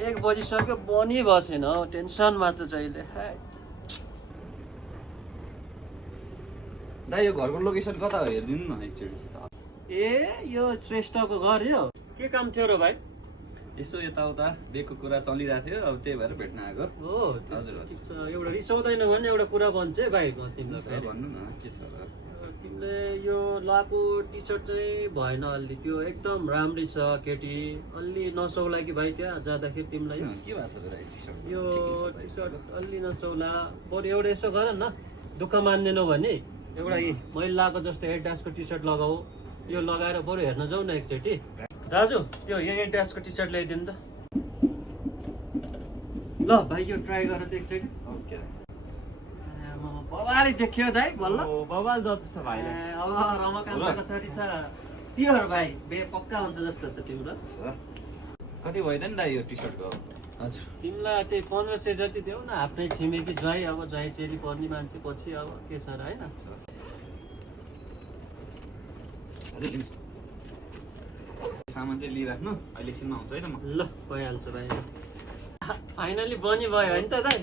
1 बजिसक्यो बनि बसेन हौ टेन्सन मात्र जहिले दाइ यो घरको लोकेसन कता हो हेरिदिनु न एकचोटि ए यो श्रेष्ठको घर यो के काम थियो र भाइ यसो यताउता बेको कुरा चलिरहेको थियो अब त्यही भएर भेट्न आएको हो हजुर ठिक छ एउटा रिसाउँदैन भने एउटा कुरा भन्छ है भाइ म तिमीलाई फेरि। भन्नु न के छ र तिमीले यो लगाएको टी सर्ट चाहिँ भएन अलि त्यो एकदम राम्रै छ केटी अलि नसौला कि भाइ त्यहाँ जाँदाखेरि तिमीलाई के भएको छ त दाइ टी-सर्ट यो टी सर्ट अलि नचौला बरु एउटा यसो गर न दुःख मान्दैनौ भने एउटा मैले लगाएको जस्तो एडिडासको टी सर्ट लगाऊ यो लगाएर बरु हेर्न जाऊ न एकचोटि दाजु त्यो एडिडासको टी सर्ट ल्याइदिनु त ल भाइ यो ट्राई गर त एकचोटि ओके बबाले देख्यो दाइ बल्ल बबाल जस्तो छ भाइले अब रमाकान्तको छोरी त स्योर भाइ बे पक्का हुन्छ जस्तो छ तिम्रो कति भयो त नि दाइ यो टी-सर्टको हजुर तिमीलाई त्यही 1500 जति देऊ न आफ्नै छिमेकी ज्वाइ अब ज्वाइ चेली पर्ने मान्छे पछि अब के छ र होइन हजुर सामान चाहिँ लिइराख्नु अहिले एकछिनमा आउँछु है त म ल भइहाल्छ भाइ फाइनली बनि भयो होइन त दाइ